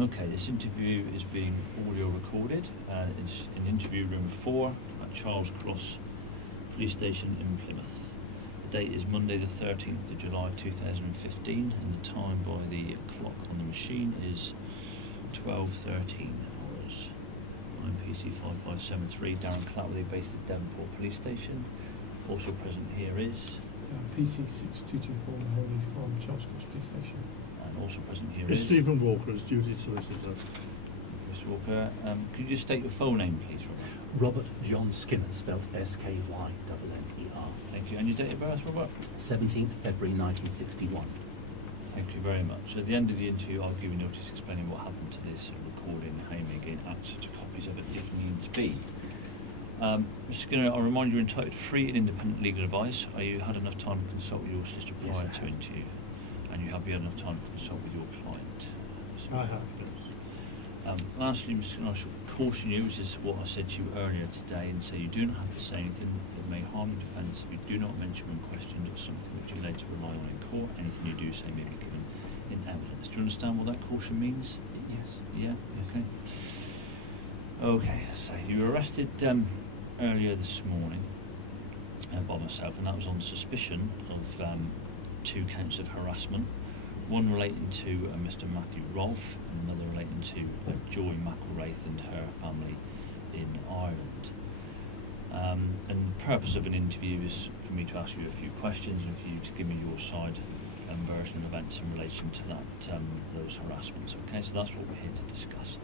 Okay, this interview is being audio recorded. It's in interview room 4 at Charles Cross Police Station in Plymouth. The date is Monday the 13th of July 2015 and the time by the clock on the machine is 12:13 hours. I'm PC 5573, Darren Clatworthy, based at Devonport Police Station. Also present here is PC 6224 Mahoney from Charles Cross Police Station. and also present here is Stephen Walker as duty solicitor. Mr. Walker. Could you just state your full name, please, Robert? Robert John Skynner, spelled Skynner. Thank you. And your date of birth, Robert? 17th February 1961. Thank you very much. At the end of the interview, I'll give you notice explaining what happened to this recording, how you may gain access to copies of it if needs be. Mr. Skynner, I'll remind you, you're entitled to free and independent legal advice. Are you had enough time to consult with your solicitor prior to interview? And you have had enough time to consult with your client? I have, yes. Lastly, Mr. Skynner, I should caution you, which is what I said to you earlier today, and say you do not have to say anything that may harm your defence if you do not mention when questioned or something which you later rely on in court. Anything you do say may be given in evidence. Do you understand what that caution means? Yes. Yeah? Okay. Okay, so you were arrested earlier this morning by myself, and that was on suspicion of 2 counts of harassment, one relating to Mr. Matthew Rolfe and another relating to Joy McElwraith and her family in Ireland. And the purpose of an interview is for me to ask you a few questions and for you to give me your side and version of events in relation to that those harassments. Okay, so that's what we're here to discuss.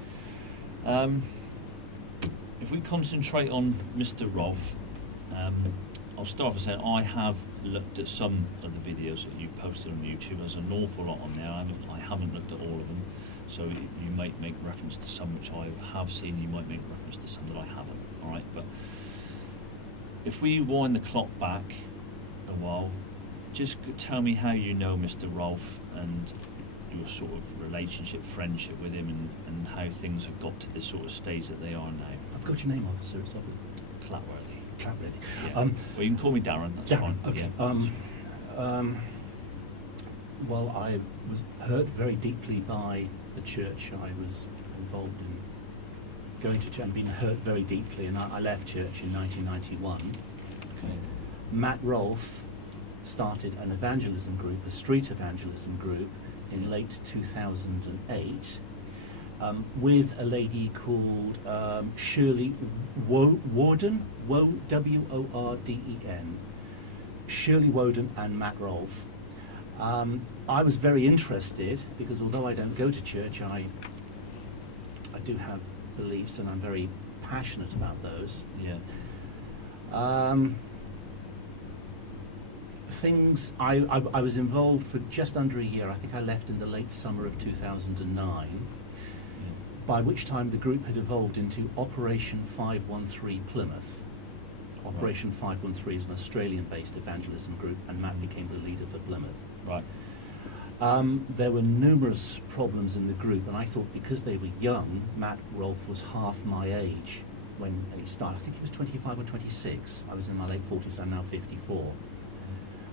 If we concentrate on Mr. Rolfe, I'll start by saying I have looked at some of the videos that you've posted on YouTube. There's an awful lot on there. I haven't looked at all of them, so you might make reference to some which I have seen. You might make reference to some that I haven't. All right, but if we wind the clock back a while, just tell me how you know Mr. Rolfe and your sort of relationship, friendship with him, and how things have got to the sort of stage that they are now. I've got your name, officer. It's Clatworthy. Clatworthy. Yeah. Well, you can call me Darren. That's Darren, fine. okay. Yeah. Well, I was hurt very deeply by the church I was involved in going to church, and been hurt very deeply, and I left church in 1991. Okay. Matt Rolfe started an evangelism group, a street evangelism group, in late 2008 with a lady called Shirley Woden, W-O-R-D-E-N, Shirley Woden and Matt Rolfe. I was very interested because although I don't go to church, I do have beliefs and I'm very passionate about those. Yeah. I was involved for just under a year. I think I left in the late summer of 2009, by which time the group had evolved into Operation 513 Plymouth. Operation 513 is an Australian-based evangelism group, and Matt became the leader for Plymouth. Right. There were numerous problems in the group, and I thought because they were young, Matt Rolfe was half my age when he started. I think he was 25 or 26. I was in my late 40s. I'm now 54.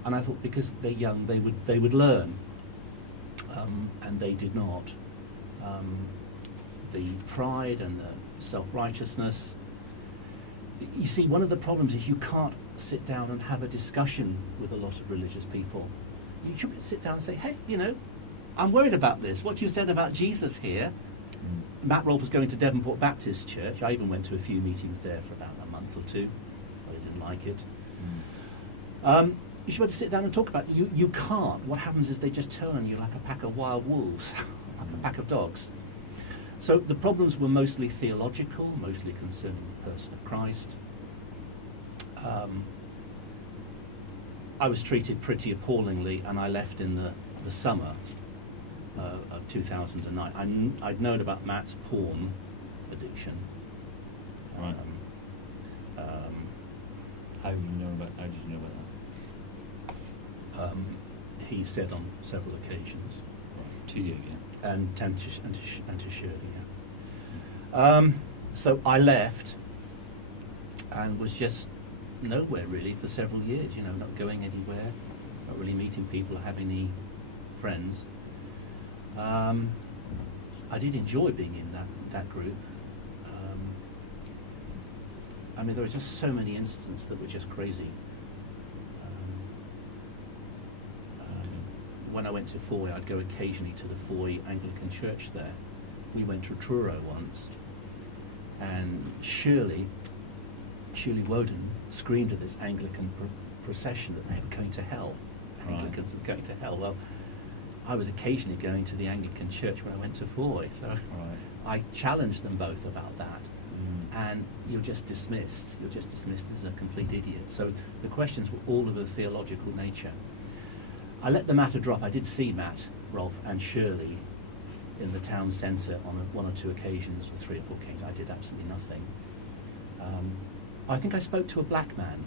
And I thought because they're young, they would learn, and they did not. The pride and the self-righteousness. You see, one of the problems is you can't sit down and have a discussion with a lot of religious people. You should sit down and say, hey, you know, I'm worried about this. What you said about Jesus here. Matt Rolfe was going to Devonport Baptist Church. I even went to a few meetings there for about a month or 2. But I didn't like it. You should be able to sit down and talk about it. You can't. What happens is they just turn on you like a pack of wild wolves, like a pack of dogs. So the problems were mostly theological, mostly concerning the person of Christ. I was treated pretty appallingly, and I left in the summer of 2009. I'd known about Matt's porn addiction. Right. How did you know about that? He said on several occasions. Right. To you, yeah. And to Shirley, yeah. So I left and was just nowhere really for several years, you know, not going anywhere, not really meeting people or having any friends. I did enjoy being in that group. I mean, there were just so many incidents that were just crazy. When I went to Foy, I'd go occasionally to the Foy Anglican Church there. We went to Truro once, and Shirley Woden screamed at this Anglican procession that they were going to hell. Right. Anglicans were going to hell. Well, I was occasionally going to the Anglican Church when I went to Foy, so Right. I challenged them both about that. Mm. And you're just dismissed. You're just dismissed as a complete idiot. So the questions were all of a theological nature. I let the matter drop. I did see Matt, Rolf, and Shirley in the town centre on one or two occasions, or 3 or 4 occasions. I did absolutely nothing. I think I spoke to a black man,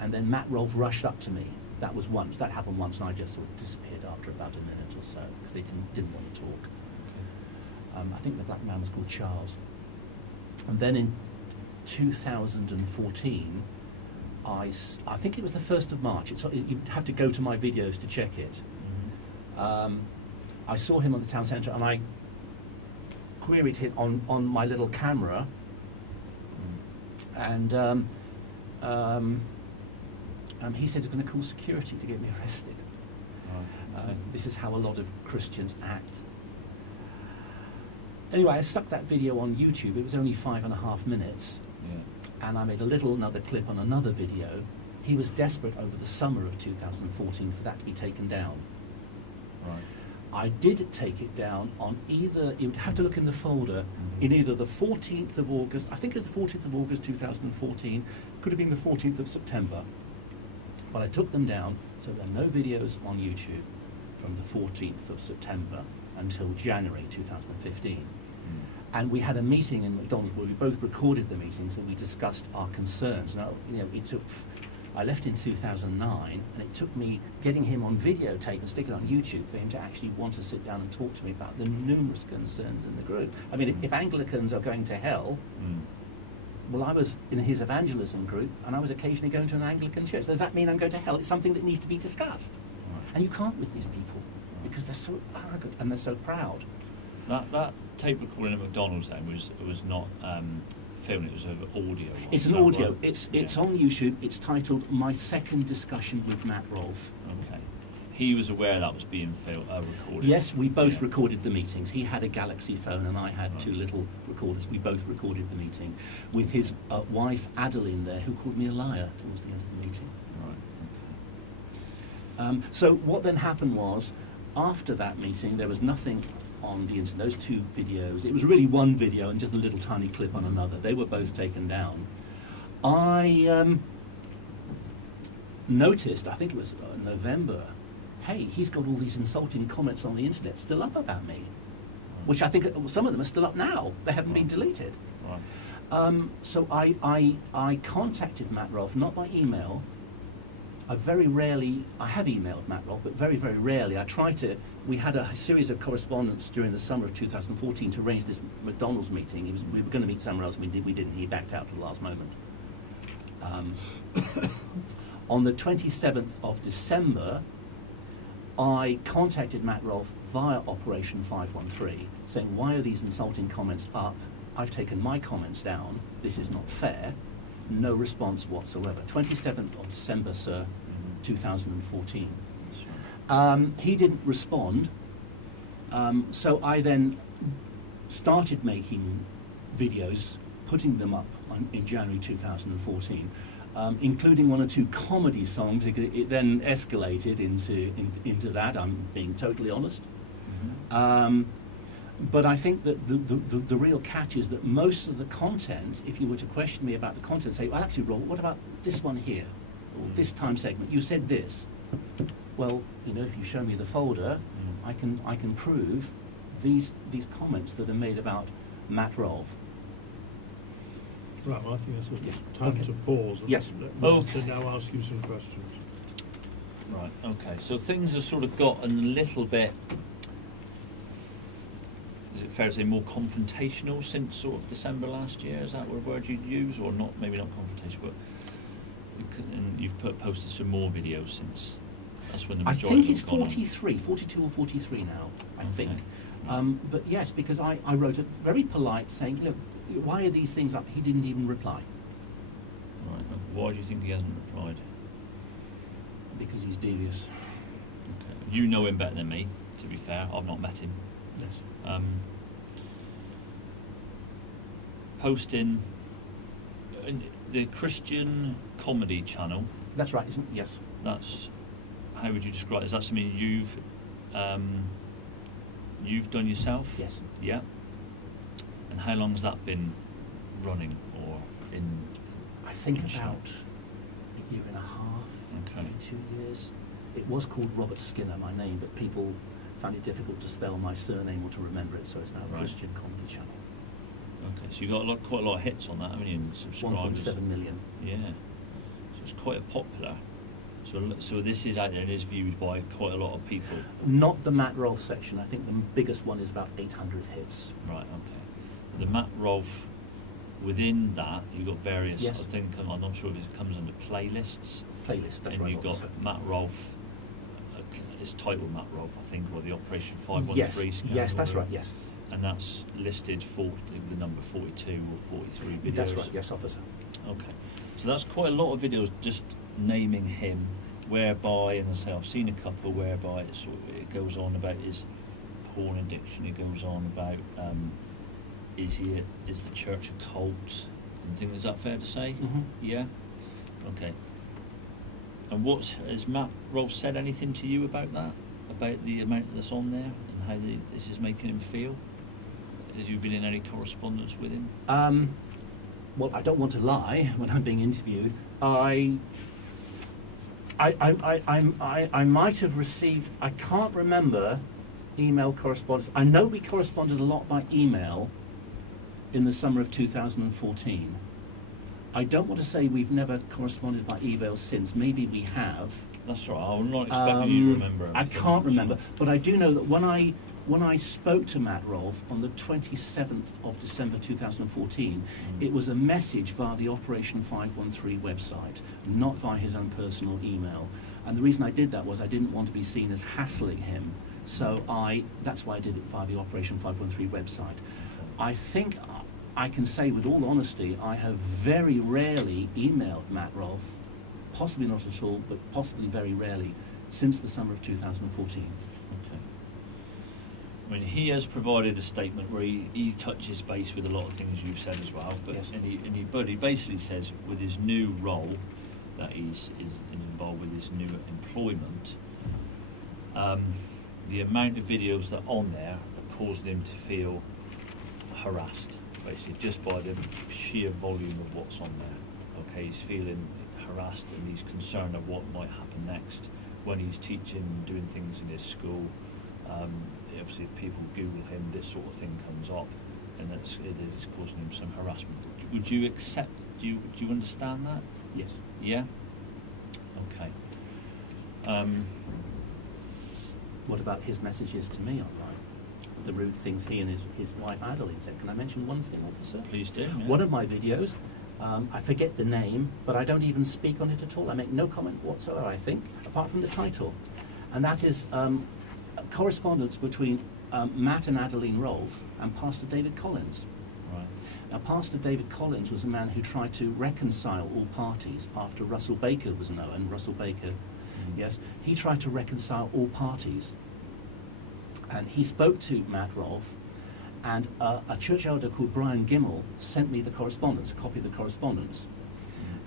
and then Matt Rolf rushed up to me. That was once. That happened once, and I just sort of disappeared after about a minute or so because they didn't want to talk. I think the black man was called Charles. And then in 2014, I think it was the 1st of March. You'd have to go to my videos to check it. Mm. I saw him on the town centre, and I queried him on my little camera, and he said he's going to call security to get me arrested. Right. Okay. This is how a lot of Christians act. Anyway, I stuck that video on YouTube. It was only 5.5 minutes. Yeah. And I made another clip on another video. He was desperate over the summer of 2014 for that to be taken down. Right. I did take it down on either, you would have to look in the folder, in either the 14th of August, I think it was the 14th of August 2014, could have been the 14th of September. But I took them down, so there are no videos on YouTube from the 14th of September until January 2015. Mm. And we had a meeting in McDonald's where we both recorded the meetings and we discussed our concerns. Now, I left in 2009, and it took me getting him on videotape and sticking it on YouTube for him to actually want to sit down and talk to me about the numerous concerns in the group. I mean, if Anglicans are going to hell, well, I was in his evangelism group, and I was occasionally going to an Anglican church. Does that mean I'm going to hell? It's something that needs to be discussed. Right. And you can't with these people, because they're so arrogant and they're so proud. That tape recording at McDonald's then was not film, it was over audio. It's an audio. Right? It's on YouTube. It's titled "My Second Discussion with Matt Rolfe." Okay. He was aware that was being recorded. Yes, we both recorded the meetings. He had a Galaxy phone, and I had 2 little recorders. We both recorded the meeting with his wife Adeline there, who called me a liar towards the end of the meeting. Right. Okay. So what then happened was, after that meeting, there was nothing on the internet. Those 2 videos, it was really one video and just a little tiny clip on another. They were both taken down. I noticed, I think it was November, hey, he's got all these insulting comments on the internet still up about me, which I think some of them are still up now. They haven't been deleted. Right. So I contacted Matt Rolfe, not by email. I have emailed Matt Rolfe, but very, very rarely. We had a series of correspondence during the summer of 2014 to arrange this McDonald's meeting. We were going to meet somewhere else, we didn't. He backed out at the last moment. On the 27th of December, I contacted Matt Rolfe via Operation 513, saying, why are these insulting comments up? I've taken my comments down. This is not fair. No response whatsoever. 27th of December, sir, 2014. He didn't respond, so I then started making videos, putting them up in January 2014, including 1 or 2 comedy songs. It then escalated into that, I'm being totally honest. But I think that the real catch is that most of the content, if you were to question me about the content, say, well, actually, Rob, what about this one here? Or this time segment? You said this. Well, if you show me the folder, I can prove these comments that are made about Matt Rolfe. Right, well, I think it's Yeah. time Okay. to pause. And Yes. let me Okay. now ask you some questions. Right. Okay. So things have sort of gotten a little bit. Is it fair to say more confrontational since sort of December last year? Is that a word you'd use, or not? Maybe not confrontational, but and you've posted some more videos since. That's when the I majority think it's have gone on. 42 or 43 now, I think. But yes, because I wrote a very polite saying, look, why are these things up? He didn't even reply. Right. Why do you think he hasn't replied? Because he's devious. Okay. You know him better than me, to be fair. I've not met him. Yes. Posting the Christian comedy channel. That's right, isn't it? Yes. That's, how would you describe it? Is that something you've done yourself? Yes. Yeah. And how long has that been running, or in? I think in about short? a year and a half, Okay. maybe 2 years. It was called Robert Skynner, my name, but people found it difficult to spell my surname or to remember it, so it's now a Right. Christian comedy channel. Okay, so you've got quite a lot of hits on that, haven't you? And subscribers. 1.7 million. Yeah. So it's quite a popular. So this is out there and is viewed by quite a lot of people. Not the Matt Rolfe section. I think the biggest one is about 800 hits. Right. Okay. The Matt Rolfe. Within that, you've got various. Yes. I think I'm not sure if it comes under playlists. Playlist, that's and right. you've got also. Matt Rolfe. It's titled Matt Rolfe, I think, or the Operation 513. Yes, scandal, yes, that's right, yes. And that's listed for the number 42 or 43 videos. That's right, yes, officer. Okay. So that's quite a lot of videos just naming him, whereby, and I say I've seen a couple whereby it goes on about his porn addiction. It goes on about is the church a cult and things. Is that fair to say? Mhm. Yeah. Okay. And has Matt Rolfe said anything to you about that? About the amount that's on there and how this is making him feel? Have you been in any correspondence with him? Well, I don't want to lie when I'm being interviewed. I might have received, I can't remember, email correspondence. I know we corresponded a lot by email in the summer of 2014. I don't want to say we've never corresponded by email since. Maybe we have. That's right. I'm not expecting you to remember. I anything. can't remember, but I do know that when I spoke to Matt Rolfe on the 27th of December 2014, it was a message via the Operation 513 website, not via his own personal email. And the reason I did that was I didn't want to be seen as hassling him, so that's why I did it via the Operation 513 website. I think I can say with all honesty, I have very rarely emailed Matt Rolfe, possibly not at all, but possibly very rarely, since the summer of 2014. Okay. I mean, he has provided a statement where he touches base with a lot of things you've said as well. But Yes. but he basically says with his new role that he's involved with his new employment, the amount of videos that are on there are causing him to feel harassed, basically, just by the sheer volume of what's on there. Okay, he's feeling harassed and he's concerned of what might happen next when he's teaching and doing things in his school. Obviously, if people Google him, this sort of thing comes up, and it is causing him some harassment. Would you accept? Do you understand that? Yes. Yeah. Okay. What about his messages to me online? The rude things he and his wife Adeline said. Can I mention one thing, officer? Please do. Yeah. One of my videos, I forget the name, but I don't even speak on it at all. I make no comment whatsoever, I think, apart from the title. And that is correspondence between Matt and Adeline Rolfe and Pastor David Collins. Right. Now, Pastor David Collins was a man who tried to reconcile all parties after Russell Baker was known. Russell Baker, yes, he tried to reconcile all parties. And he spoke to Matt Rolfe, and a church elder called Brian Gimmel sent me the correspondence, a copy of the correspondence.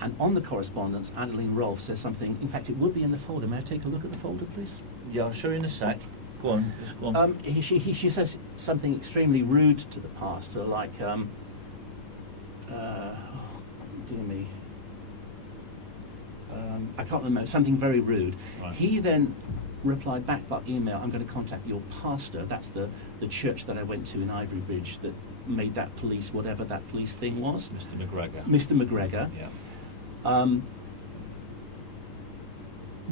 And on the correspondence, Adeline Rolfe says something, in fact, it would be in the folder. May I take a look at the folder, please? Yeah, I'll show you in a sec. Go on, just go on. She says something extremely rude to the pastor, like, dear me, I can't remember, something very rude. Right. He then replied back by email, I'm going to contact your pastor. That's the church that I went to in Ivory Bridge that made that police, whatever that police thing was. Mr. McGregor. Mr. McGregor. Yeah.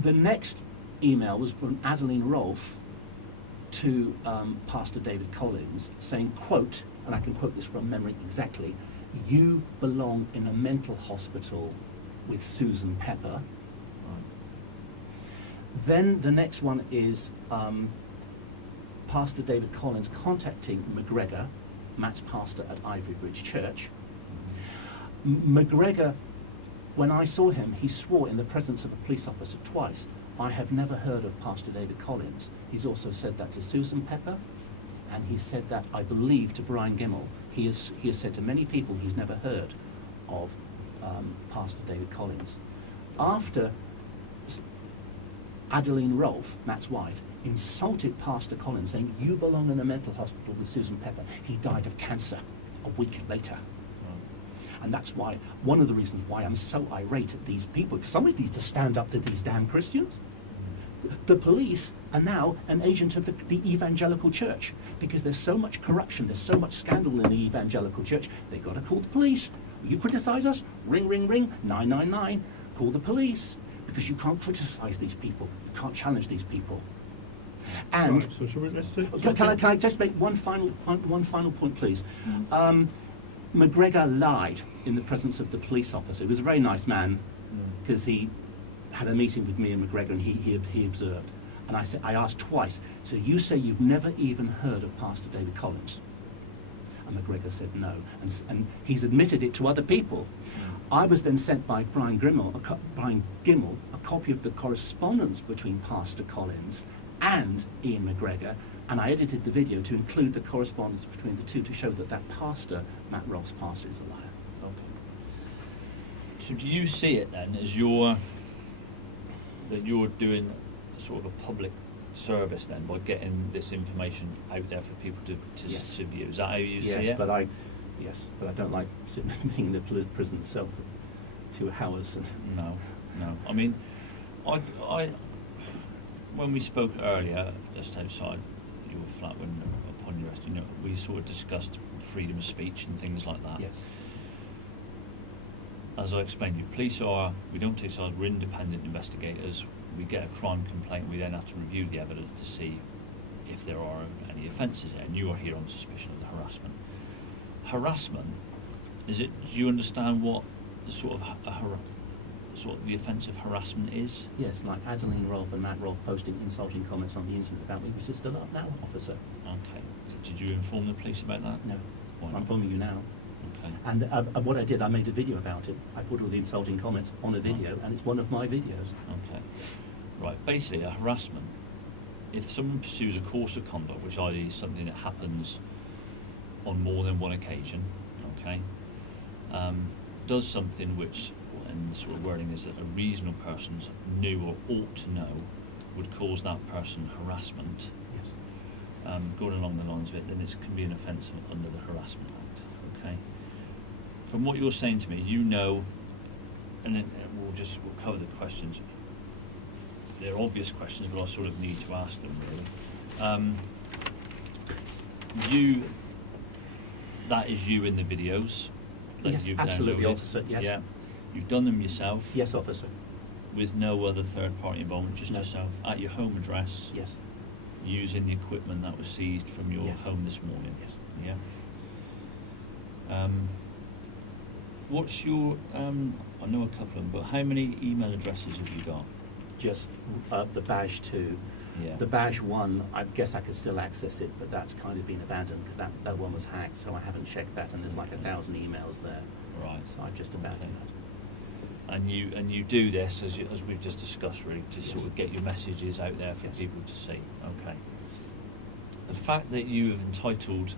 The next email was from Adeline Rolfe to Pastor David Collins saying, quote, and I can quote this from memory exactly, "You belong in a mental hospital with Susan Pepper." Right. Then the next one is Pastor David Collins contacting McGregor, Matt's pastor at Ivory Bridge Church. McGregor, when I saw him, he swore in the presence of a police officer twice, "I have never heard of Pastor David Collins." He's also said that to Susan Pepper, and he said that, I believe, to Brian Gimmel. He has said to many people he's never heard of Pastor David Collins. After Adeline Rolfe, Matt's wife, insulted Pastor Collins, saying, "You belong in a mental hospital with Susan Pepper," he died of cancer a week later. And that's why, one of the reasons why I'm so irate at these people, because somebody needs to stand up to these damn Christians. The police are now an agent of the evangelical church, because there's so much corruption, there's so much scandal in the evangelical church, they've got to call the police. You criticize us? Ring, ring, ring, 999, call the police, because you can't criticize these people, you can't challenge these people. And Right, so shall we, let's take... can I just make one final point, please? McGregor lied in the presence of the police officer. He was a very nice man, because he had a meeting with me and McGregor, and he observed. And I asked twice, "So you say you've never even heard of Pastor David Collins?" And McGregor said no. And he's admitted it to other people. I was then sent by Brian Gimmel a copy of the correspondence between Pastor Collins and Ian McGregor, and I edited the video to include the correspondence between the two to show that that pastor, Matt Rolfe's pastor, is a liar. Okay. So do you see it then as that you're doing sort of a public service then by getting this information out there for people to Yes. view? Is that how you see Yes, it? but I don't like sitting in the prison cell for 2 hours. And No. I mean, I when we spoke earlier, just outside your flat when upon your arrest, we sort of discussed freedom of speech and things like that. yes, As I explained to you, we don't take sides, we're independent investigators. We get a crime complaint, we then have to review the evidence to see if there are any offences there, and you are here on suspicion of the harassment. Harassment, do you understand what the sort of the offence of harassment is? yes, like Adeline Rolfe and Matt Rolfe posting insulting comments on the internet about me, which is still up now, officer. Okay. Did you inform the police about that? No, Why I'm not? informing you now. Okay. And what I did, I made a video about it. I put all the insulting comments on a video, and it's one of my videos. Okay. Right. Basically, a harassment, if someone pursues a course of conduct, which is something that happens on more than one occasion, okay, does something which, and the sort of wording is that a reasonable person knew or ought to know would cause that person harassment, Yes. going along the lines of it, then it can be an offence under the Harassment Act, okay? From what you're saying to me, and then we'll cover the questions. They're obvious questions, but I sort of need to ask them, really. That is you in the videos that Yes, you've absolutely, downloaded. officer, yes. Yeah. You've done them yourself? Yes, officer. With no other third-party involvement, just No. yourself, at your home address? Yes. Using the equipment that was seized from your Yes. home this morning? Yes. Yeah. What's your, I know a couple of them, but how many email addresses have you got? Just the badge 2. Yeah. The badge 1, I guess I could still access it, but that's kind of been abandoned because that one was hacked, so I haven't checked that, and there's like 1,000 emails there. Right. So I've just abandoned that. And you do this, as we've just discussed, really, to Yes. sort of get your messages out there for Yes. people to see. Okay. The fact that you have entitled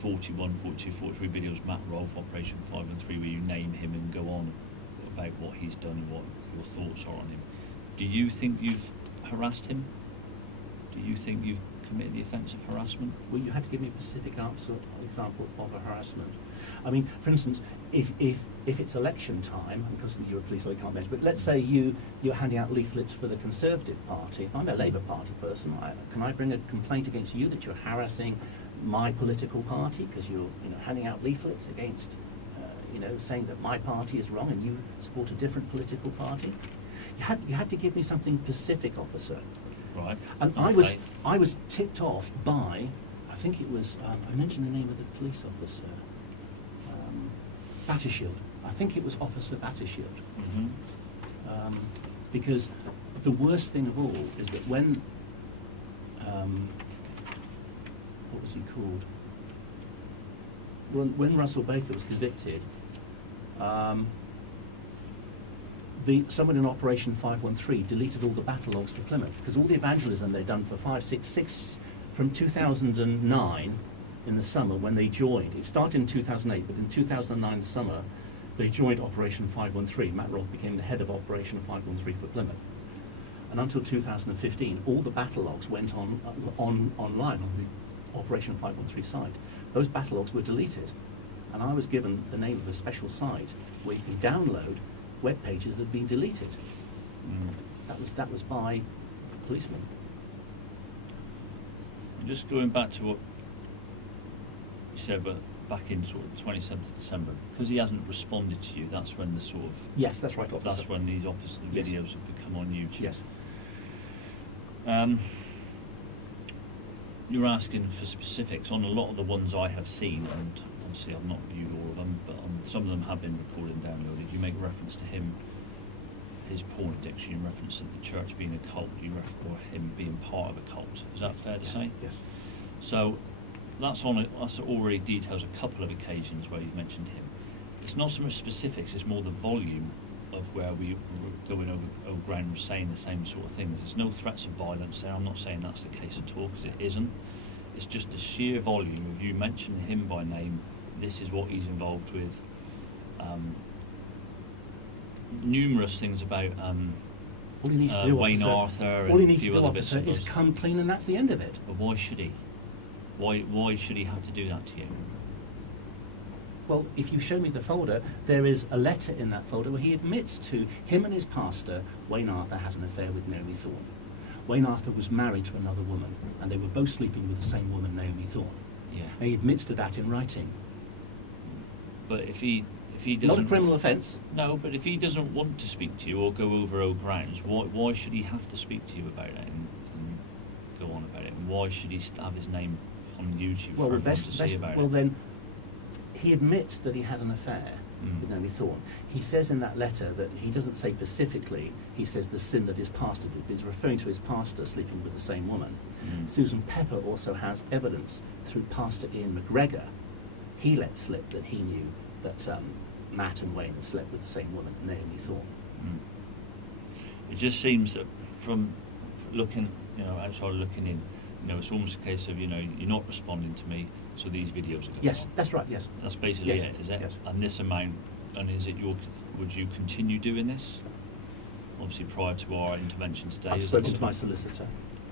41, 42, 43 videos, Matt Rolfe, Operation 513, where you name him and go on about what he's done and what your thoughts are on him, do you think you've harassed him? Do you think you've committed the offence of harassment? Well, you have to give me a specific example of a harassment. I mean, for instance, if it's election time, and because you're a police, so you can't mention, but let's say you're handing out leaflets for the Conservative Party. If I'm a Labour Party person, can I bring a complaint against you that you're harassing my political party because you're handing out leaflets against, saying that my party is wrong and you support a different political party? You have to give me something specific, officer. Right. And Okay. I was tipped off by, I think it was, I mentioned the name of the police officer, Battershield. I think it was Officer Battershield. Mhm. Because the worst thing of all is that when what was he called? When Russell Baker was convicted, someone in Operation 513 deleted all the battle logs for Plymouth, because all the evangelism they'd done for from 2009 in the summer when they joined. It started in 2008, but in 2009 in the summer, they joined Operation 513. Matt Rolfe became the head of Operation 513 for Plymouth. And until 2015, all the battle logs went online on the Operation 513 site. Those battle logs were deleted. And I was given the name of a special site where you can download web pages that had been deleted. That was by policemen. Just going back to what you said, but back in sort of 27th of December, because he hasn't responded to you, that's when the sort of... Yes, that's right, officer. That's when these videos Yes. have become on YouTube. Yes. You're asking for specifics on a lot of the ones I have seen, and obviously I've not viewed all of them, but some of them have been recorded and downloaded. You make reference to him, his porn addiction, you reference to the church being a cult, or him being part of a cult. Is that fair to say? Yes. So that's already details a couple of occasions where you've mentioned him. It's not so much specifics, it's more the volume of where we were going over ground saying the same sort of things. There's no threats of violence there. I'm not saying that's the case at all, because it isn't. It's just the sheer volume of you mentioning him by name. This is what he's involved with. Numerous things about All he needs to do, Wayne officer, Arthur all he and a needs to few do, other bits officer, and is bobs. come clean, and that's the end of it. But why should he? Why should he have to do that to you? Well, if you show me the folder, there is a letter in that folder where he admits to him and his pastor, Wayne Arthur, had an affair with Naomi Thorne. Wayne Arthur was married to another woman, and they were both sleeping with the same woman, Naomi Thorne. Yeah. And he admits to that in writing. But if he doesn't... Not a criminal offence. No, but if he doesn't want to speak to you or go over old grounds, why should he have to speak to you about it and go on about it? And why should he have his name on YouTube Well, for the everyone to see about well it? then, he admits that he had an affair with Naomi Thorne. He says in that letter that he doesn't say specifically, he says the sin that his pastor did. He's referring to his pastor sleeping with the same woman. Susan Pepper also has evidence through Pastor Ian McGregor. He let slip that he knew that Matt and Wayne had slept with the same woman, Naomi Thorne. It just seems that from looking, outside looking in, it's almost a case of, you're not responding to me, so these videos are going Yes, on. that's right, yes. That's basically Yes, it, is it? yes. And this amount, and is it would you continue doing this? Obviously prior to our intervention today. I've is spoken that to my solicitor.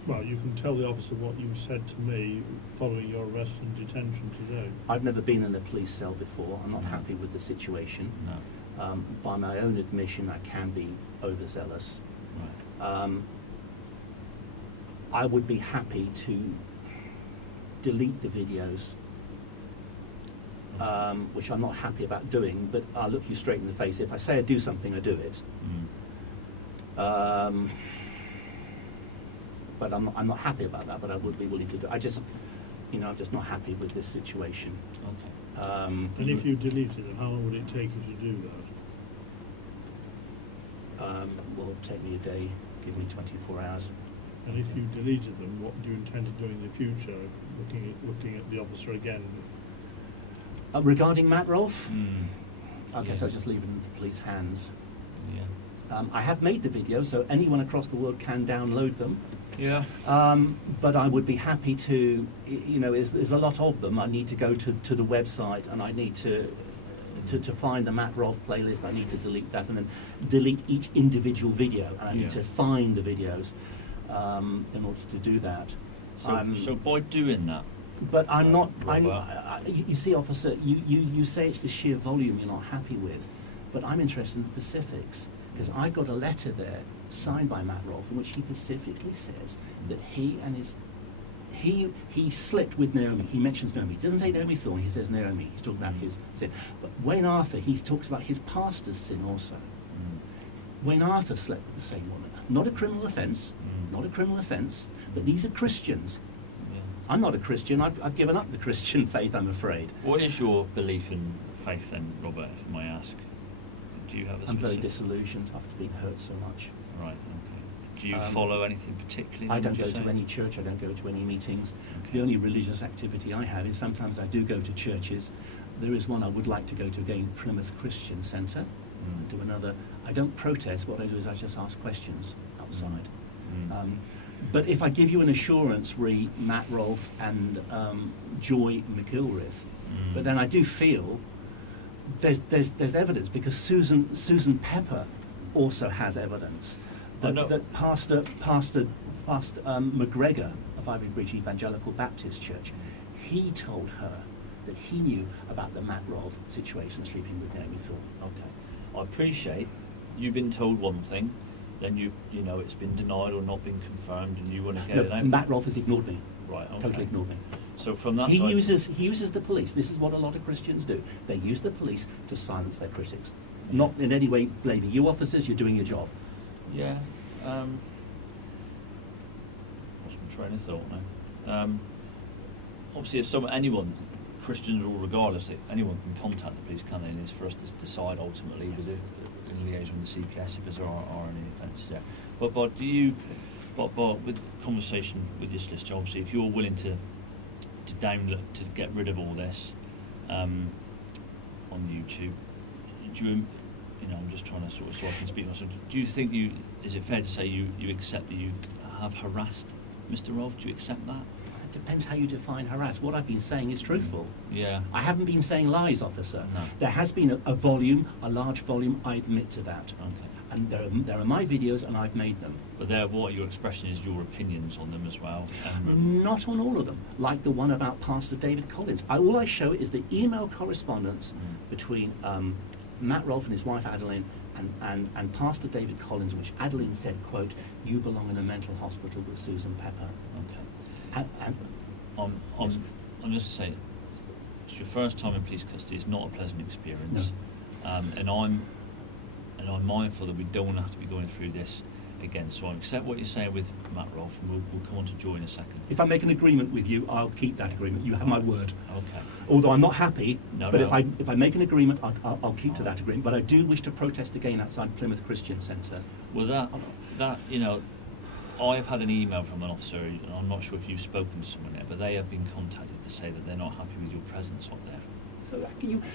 Well, you can tell the officer what you said to me following your arrest and detention today. I've never been in a police cell before. I'm not happy with the situation. No. By my own admission, I can be overzealous. Right. I would be happy to delete the videos, which I'm not happy about doing, but I'll look you straight in the face. If I say I do something, I do it. But I'm not happy about that, but I would be willing to do it. I'm just not happy with this situation. Okay. And if you deleted them, how long would it take you to do that? Well, it'll take me a day, give me 24 hours. And if you deleted them, what do you intend to do in the future? Looking at the officer again. Regarding Matt Rolfe, I guess Yeah. I'll just leave it in the police hands. Yeah. I have made the video, so anyone across the world can download them. Yeah. But I would be happy to, there's a lot of them. I need to go to the website, and I need to find the Matt Rolfe playlist. I need to delete that, and then delete each individual video, and I need to find the videos in order to do that. So by doing that, But I'm not. Robert. You see, officer, you say it's the sheer volume you're not happy with, but I'm interested in the specifics, because I've got a letter there signed by Matt Rolfe in which he specifically says that he slept with Naomi. He mentions Naomi. He doesn't say Naomi Thorne. He says Naomi. He's talking about his sin. But Wayne Arthur, he talks about his pastor's sin also. Wayne Arthur slept with the same woman. Not a criminal offence. Not a criminal offence. But these are Christians. yeah. I'm not a Christian. I've given up the Christian faith, I'm afraid. What is your belief in faith then, Robert, if I may ask? Do you have a I'm very specific... disillusioned after being hurt so much. Right, okay. Do you follow anything particularly? I don't would go you to say? any church, I don't go to any meetings. Okay. The only religious activity I have is sometimes I do go to churches. There is one I would like to go to again, Plymouth Christian Centre. Do another. I don't protest, what I do is I just ask questions outside. Mm. But if I give you an assurance, Matt Rolfe and Joy McIlrath, but then I do feel there's evidence, because Susan Pepper also has evidence that Pastor McGregor of Ivy Bridge Evangelical Baptist Church, he told her that he knew about the Matt Rolfe situation, sleeping with Naomi Thorne. Okay. I appreciate you've been told one thing, then you know it's been denied or not been confirmed, and you want to get it out. Matt Rolfe has ignored me. Right. Okay. Totally ignored me. So from that He side, uses the police. This is what a lot of Christians do. They use the police to silence their critics. Not in any way blaming you officers. You're doing your job. Yeah. Lost my train of thought now. Obviously, if anyone, Christians or regardless, anyone can contact the police, can't they? And it's for us to decide ultimately with in liaison with the CPS if there are any offences there. But do you, but with conversation with your solicitor, obviously, if you're willing to get rid of all this on YouTube, do you? I'm just trying to sort of so I can speak myself. Do you think is it fair to say you accept that you have harassed Mr. Rolfe? Do you accept that? It depends how you define harass. What I've been saying is truthful. Yeah. I haven't been saying lies, officer. No. There has been a volume, a large volume. I admit to that. Okay. And there are my videos, and I've made them. But what you're expressing is your opinions on them as well. Not on all of them, like the one about Pastor David Collins. All I show is the email correspondence between Matt Rolfe and his wife Adeline and Pastor David Collins, which Adeline said, quote, "You belong in a mental hospital with Susan Pepper." Okay. And I'm just saying, it's your first time in police custody. It's not a pleasant experience, and I'm mindful that we don't have to be going through this again. So I accept what you're saying with Matt Rolfe, and we'll come on to Joy in a second. if I make an agreement with you, I'll keep that agreement. You have my word. Okay. Although I'm not happy, No, but no. if I make an agreement, I'll keep to that agreement. But I do wish to protest again outside Plymouth Christian Centre. Well, that I've had an email from an officer, and I'm not sure if you've spoken to someone there, but they have been contacted to say that they're not happy with your presence up there.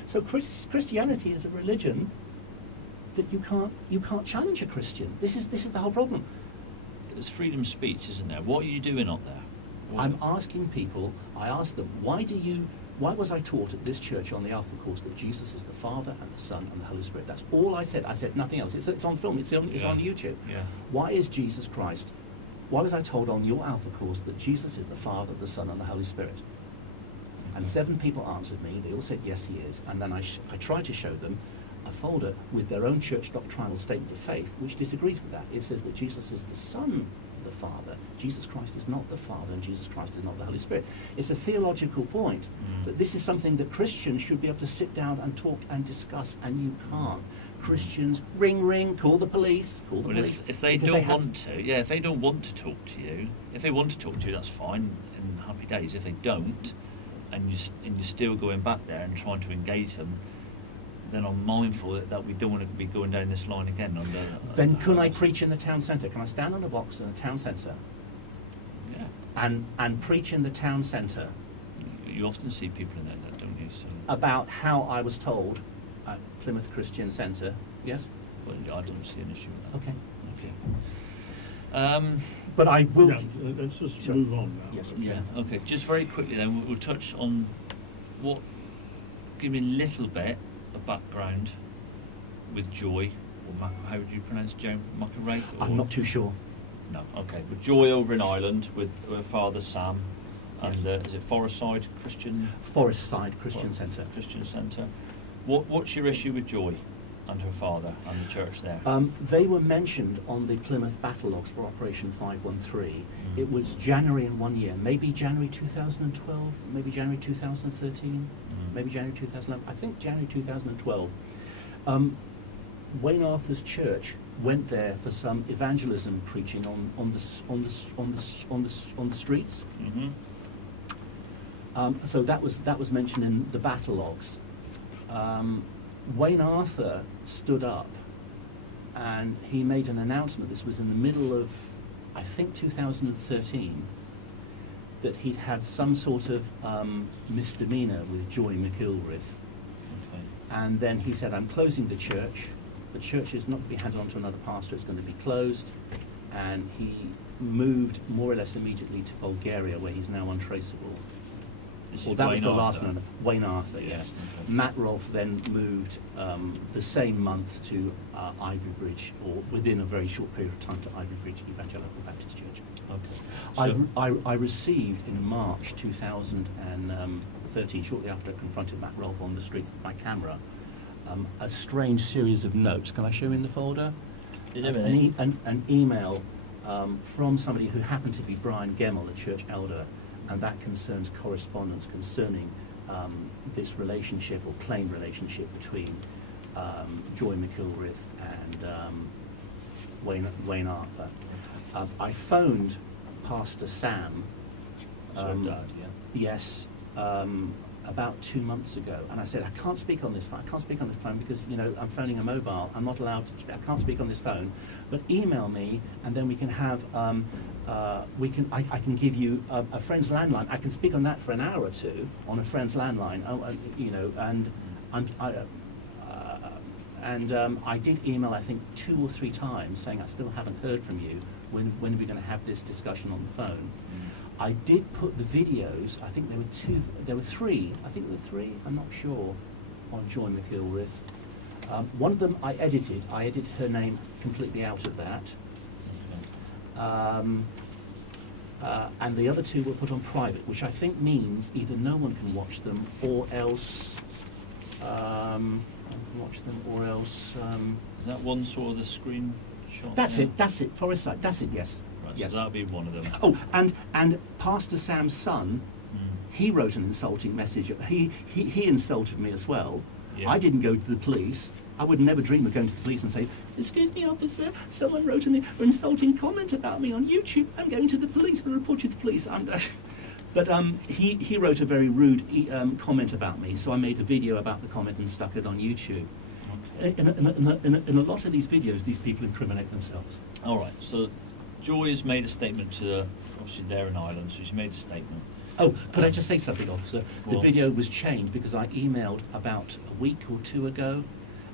So Christianity is a religion that you can't challenge a Christian. This is the whole problem. There's freedom of speech, isn't there? What are you doing up there? I'm asking people. I ask them, why was I taught at this church on the Alpha course that Jesus is the Father and the Son and the Holy Spirit? That's all I said. I said nothing else. It's on film. It's on YouTube. Yeah. Why is Jesus Christ? Why was I told on your Alpha course that Jesus is the Father, the Son, and the Holy Spirit? And 7 people answered me. They all said, yes, he is. And then I tried to show them a folder with their own church doctrinal statement of faith, which disagrees with that. It says that Jesus is the Son of the Father. Jesus Christ is not the Father, and Jesus Christ is not the Holy Spirit. It's a theological point that this is something that Christians should be able to sit down and talk and discuss, and you can't. Christians, ring, call the police, police. If they don't want to talk to you, that's fine, and happy days. If they don't, and you're still going back there and trying to engage them, then I'm mindful that we don't want to be going down this line again. Then can I preach in the town centre? Can I stand on a box in the town centre? Yeah. And preach in the town centre You often see people in there, don't you? So, about how I was told at Plymouth Christian Centre? Yes. well, I don't see an issue with that. Okay. But I will. Yeah, let's just Sure. move on now. Yes. okay? Yeah. Okay. Just very quickly then, we'll touch on give me a little bit of background with Joy, or how would you pronounce Joan McIlrath? I'm not too sure. No. Okay. But Joy over in Ireland with Father Sam, and Yes. is it Forest Side Christian? Forest Side Christian Centre. Christian Centre. What's your issue with Joy and her father and the church there? They were mentioned on the Plymouth battle logs for Operation 513. It was January in one year, maybe January 2012, maybe January 2013, maybe January 2011. I think January 2012. Wayne Arthur's church went there for some evangelism preaching on the streets. So that was mentioned in the battle logs. Wayne Arthur stood up and he made an announcement. This was in the middle of I think 2013, that he'd had some sort of misdemeanour with Joy McIlwraith. Okay. And then he said, I'm closing the church. The church is not to be handed on to another pastor, it's going to be closed. And he moved more or less immediately to Bulgaria, where he's now untraceable. This Well, is that Wayne was the last Arthur. one. Wayne Arthur, Yeah, yes. okay. Matt Rolfe then moved the same month to Ivy Bridge, or within a very short period of time to Ivy Bridge Evangelical Baptist Church. Okay. So, I received in March 2013, shortly after I confronted Matt Rolfe on the street with my camera, a strange series of notes. Can I show you in the folder? An email from somebody who happened to be Brian Gemmell, a church elder, and that concerns correspondence concerning this relationship or claimed relationship between Joy McIlwraith and Wayne Arthur. I phoned Pastor Sam. so Dad, yeah. Yes, about 2 months ago, and I said, I can't speak on this phone. I can't speak on this phone because, you know, I'm phoning a mobile. I'm not allowed to speak. I can't speak on this phone. But email me, and then we can have. I can give you a friend's landline. I can speak on that for an hour or two on a friend's landline. You know, and I did email, I think, 2 or 3 times saying I still haven't heard from you. When are we going to have this discussion on the phone? I did put the videos, I think there were 3, I think there were 3, I'm not sure, on Joy McIlwraith. One of them I edited her name completely out of that. And the other 2 were put on private, which I think means either no one can watch them or else, Is that one sort of the screenshot? That's Yeah. it, Forest Site, that's it, yes. Right, Yes. So that'll be one of them. Oh, and Pastor Sam's son, he wrote an insulting message. He insulted me as well. Yeah. I didn't go to the police. I would never dream of going to the police and say, excuse me, officer, someone wrote an insulting comment about me on YouTube. I'm going to the police and report you to the police. But he wrote a very rude comment about me, so I made a video about the comment and stuck it on YouTube. Okay. In a lot of these videos, these people incriminate themselves. All right. So Joy has made a statement to, obviously they're in Ireland, so she's made a statement. Oh, could I just say something, officer? Go The on. video was changed because I emailed about a week or 2 ago.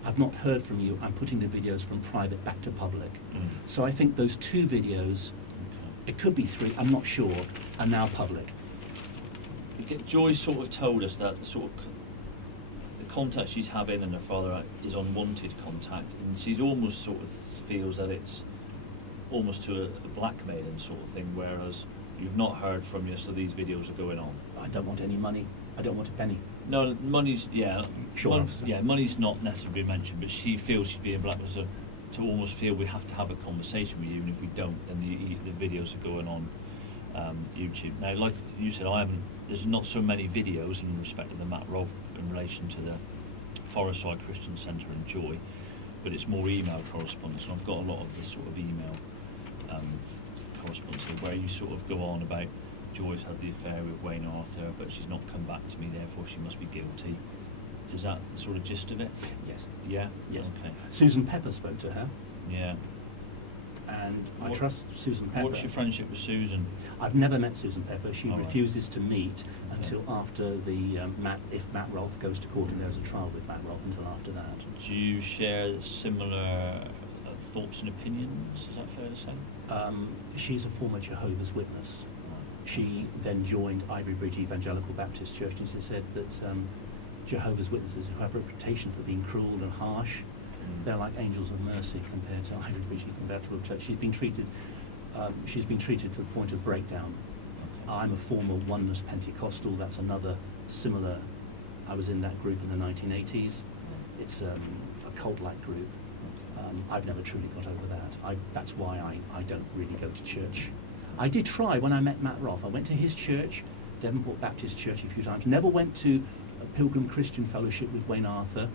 I've not heard from you. I'm putting the videos from private back to public. So I think those 2 videos, it could be 3, I'm not sure, are now public. Joy sort of told us that the contact she's having and her father is unwanted contact, and she's almost sort of feels that it's almost to a blackmailing sort of thing, whereas you've not heard from you, so these videos are going on. I don't want any money. I don't want a penny. No, money's, yeah. Sure, officer. Yeah, money's not necessarily mentioned, but she feels she's being blackmailed, so to almost feel we have to have a conversation with you, and if we don't, then the videos are going on YouTube. Now, like you said, there's not so many videos in respect of the Matt Rolfe in relation to the Forest Side Christian Centre and Joy, but it's more email correspondence, and I've got a lot of this sort of email correspondence here, where you sort of go on about Joy's had the affair with Wayne Arthur, but she's not come back to me, therefore she must be guilty. Is that the sort of gist of it? Yes. Yeah? Yes. Okay. Susan Pepper spoke to her, Yeah. and I What- trust Susan Pepper. What's your friendship with Susan? I've never met Susan Pepper. She All right. refuses to meet until after the if Matt Rolfe goes to court and there's a trial with Matt Rolfe, until after that. Do you share similar thoughts and opinions? Is that fair to say? She's a former Jehovah's Witness. She then joined Ivy Bridge Evangelical Baptist Church, and she said that Jehovah's Witnesses, who have a reputation for being cruel and harsh, they're like angels of mercy compared to Ivy Bridge Evangelical Church. She's been treated to the point of breakdown. I'm a former Oneness Pentecostal. That's another similar. I was in that group in the 1980s. It's a cult-like group. I've never truly got over that. That's why I don't really go to church. I did try when I met Matt Rolfe. I went to his church, Devonport Baptist Church, a few times. Never went to a Pilgrim Christian Fellowship with Wayne Arthur.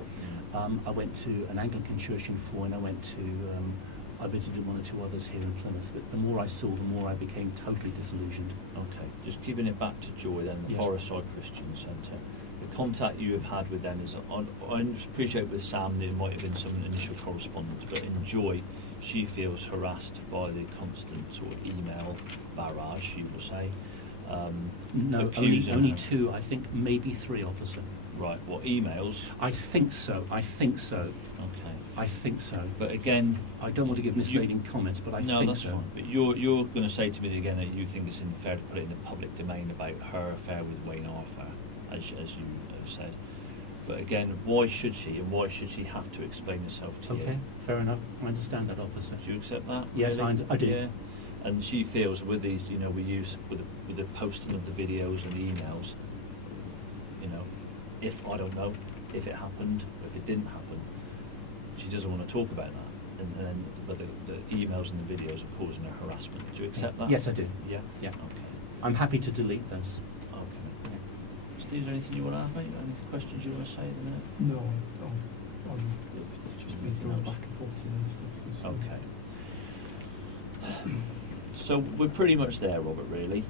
I went to an Anglican church in Foyne. I visited 1 or 2 others here in Plymouth. But the more I saw, the more I became totally disillusioned. Okay, just giving it back to Joy then, the Yes. Forest Side Christian Centre. The contact you have had with them is, I appreciate with Sam there might have been some initial correspondence, but in Joy, she feels harassed by the constant sort of email barrage, she will say. No, accusing only her. 2, I think, maybe 3, officer. Right, what, emails? I think so. Okay. I think so. But again, I don't want to give misleading comments, but I no, think that's so. fine. But you're going to say to me again that you think it's unfair to put it in the public domain about her affair with Wayne Arthur, as you have said. But again, why should she, and why should she have to explain herself to you? Okay, fair enough. I understand that, officer. Do you accept that? Yes, really? I do. Yeah. And she feels with these, we use with the posting of the videos and the emails, if it happened, or if it didn't happen, she doesn't want to talk about that. And then, but the emails and the videos are causing her harassment. Do you accept that? Yes, I do. Yeah. Yeah. Okay. I'm happy to delete those. Okay. Steve, is there anything you want to ask, mate? Any questions you want to say at the minute? No, I'm just been going back and forth to this. Okay. So we're pretty much there, Robert, really.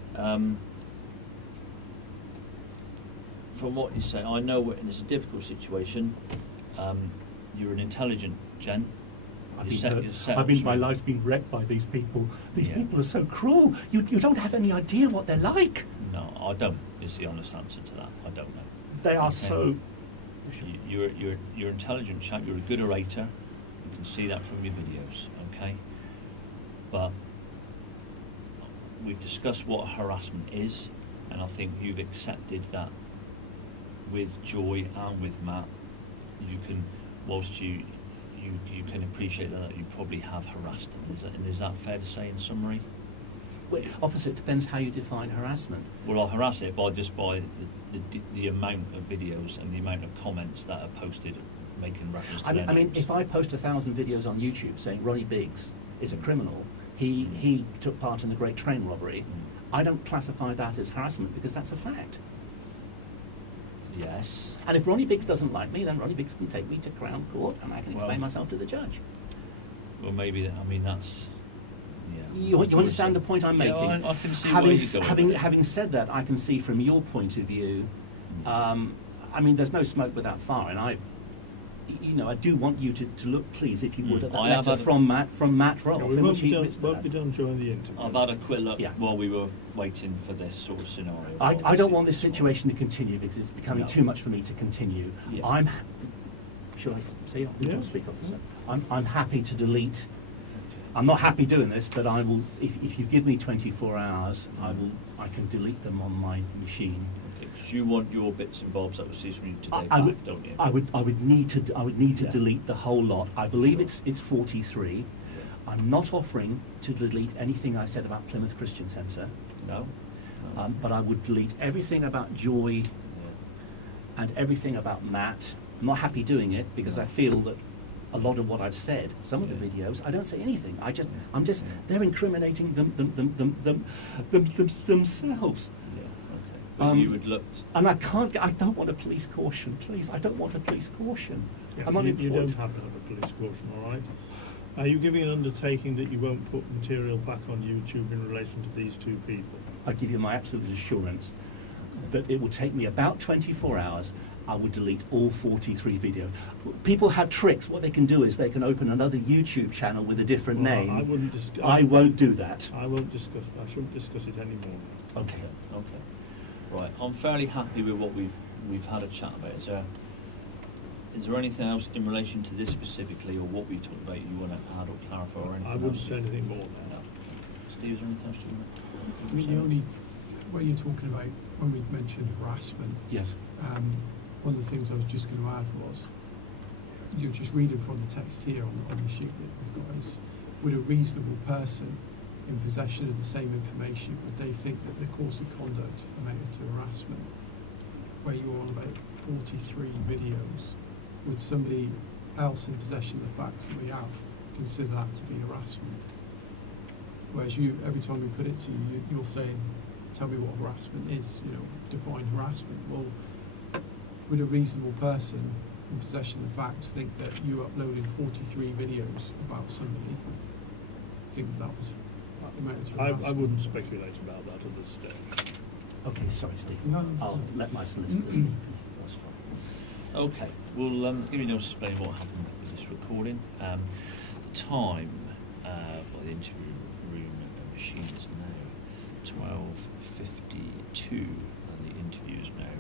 From what you say, I know it's a difficult situation. You're an intelligent gent. My life's been wrecked by these people. These Yeah. people are so cruel. You don't have any idea what they're like. No, I don't, is the honest answer to that. I don't know. They are Okay. so... You're an intelligent chap, you're a good orator. You can see that from your videos, okay? But we've discussed what harassment is, and I think you've accepted that with Joy and with Matt, you can, whilst you can appreciate that you probably have harassed them. Is that fair to say in summary? Well, officer, it depends how you define harassment. Well, I'll harass it by the amount of videos and the amount of comments that are posted making reference to I their mean, names. if I post 1,000 videos on YouTube saying Ronnie Biggs is a criminal, he took part in the Great Train Robbery, I don't classify that as harassment because that's a fact. Yes. And if Ronnie Biggs doesn't like me, then Ronnie Biggs can take me to Crown Court and I can explain Well- myself to the judge. Well, maybe, that's... Yeah. You understand the point I'm making? Yeah, I can see where you're going with it. Having said that, I can see from your point of view, I mean, there's no smoke without fire, and I do want you to look, please, if you would, at that I have letter had from Matt Rolfe. Yeah, we in won't which be he done, admits to won't that. be done during the interview. I've had a quick look Yeah. while we were waiting for this sort of scenario. I don't want this situation to continue because it's becoming No. too much for me to continue. Yeah. Should I say? Yeah. Speak up. I'm happy to delete. I'm not happy doing this, but I will. If you give me 24 hours, I can delete them on my machine. Because you want your bits and bobs that was seized from you today I back, would, don't you? I would need to Yeah. delete the whole lot. I believe Sure. it's 43. Yeah. I'm not offering to delete anything I said about Plymouth Christian Centre, No? but I would delete everything about Joy Yeah. and everything about Matt. I'm not happy doing it because I feel that a lot of what I've said, some of the Yeah. videos, I don't say anything. Yeah. They're incriminating themselves. Yeah, okay. But you would look... And I don't want a police caution, please. I don't want a police caution. Yeah, I'm you unemployed. don't have to have a police caution, all right? Are you giving an undertaking that you won't put material back on YouTube in relation to these two people? I give you my absolute assurance that it will take me about 24 hours. I would delete all 43 videos. People have tricks. What they can do is they can open another YouTube channel with a different Well, name. I wouldn't discuss. I won't do that. I won't discuss. I shouldn't discuss it anymore. Okay. Okay. Right. I'm fairly happy with what we've had a chat about. Is there anything else in relation to this specifically, or what we talked about you want to add or clarify, or anything I wouldn't else? say anything more No. now. Steve, is there anything else you want to I mean, the only, what you're talking about, when we mentioned harassment, Yes. one of the things I was just going to add was, you're just reading from the text here on the sheet that we've got is, would a reasonable person in possession of the same information, would they think that the course of conduct amounted to harassment? Where you're on about 43 videos, would somebody else in possession of the facts that we have consider that to be harassment? Whereas you, every time we put it to you, you're saying, tell me what harassment is, define harassment. Well, would a reasonable person in possession of the facts think that you uploading 43 videos about somebody, think that was amounted to harassment? I wouldn't speculate about that at this stage. Okay, sorry, Steve. No, I'll let my solicitor speak. That's fine. Okay, we'll give you no explain what happened with this recording. The time the interview room machine is now 12:52, and the interview is now